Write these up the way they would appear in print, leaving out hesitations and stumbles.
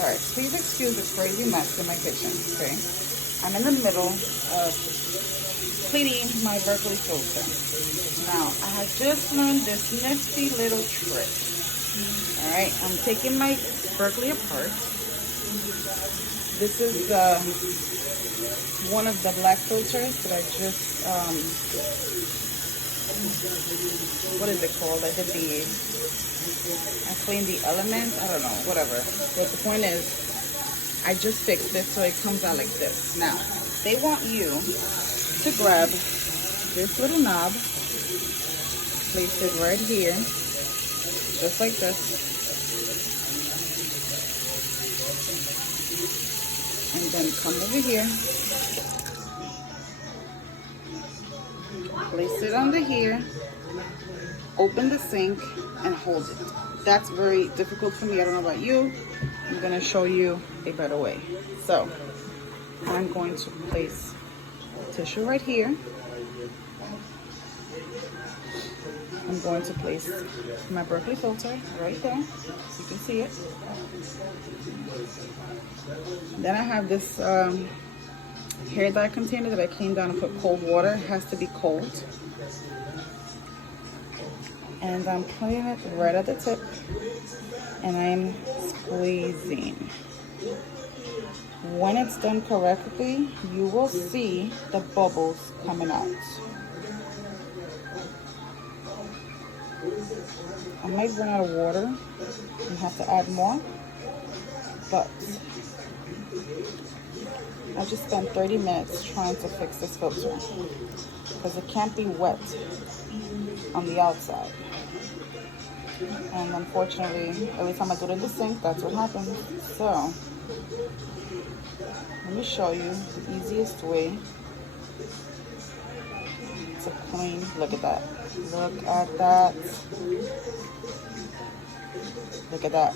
Alright, please excuse the crazy mess in my kitchen, okay? I'm in the middle of cleaning my Berkeley filter. Now, I have just learned this nifty little trick. Alright, I'm taking my Berkeley apart. This is one of the black filters that I just, what is it called? I cleaned the element, I don't know, whatever. But the point is, I just fixed this so it comes out like this. Now, they want you to grab this little knob, place it right here, just like this, and then come over here, place it under here, open the sink, and hold it. That's very difficult for me. I don't know about you. I'm gonna show you a better way. So I'm going to place tissue right here. I'm going to place my Berkeley filter right there, so you can see it. Then I have this hair dye container that I came down and put cold water. It has to be cold. And I'm putting it right at the tip, and I'm squeezing. When it's done correctly, you will see the bubbles coming out. I might run out of water and have to add more, but I just spent 30 minutes trying to fix this filter because it can't be wet on the outside. And unfortunately, every time I do it in the sink, that's what happens. So, let me show you the easiest way to clean. Look at that. Look at that. Look at that.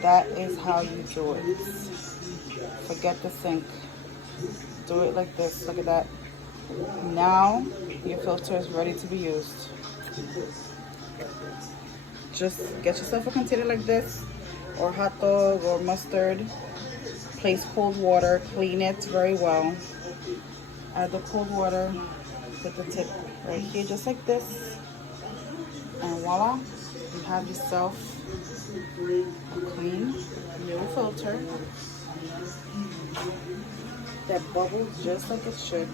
That is how you do it. Forget the sink. Do it like this. Look at that. Now, your filter is ready to be used. Just get yourself a container like this, or hot dog, or mustard. Place cold water, clean it very well. Add the cold water, put the tip right here, just like this. And voila, you have yourself a clean new filter that bubbles just like it should.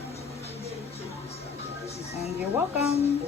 And you're welcome.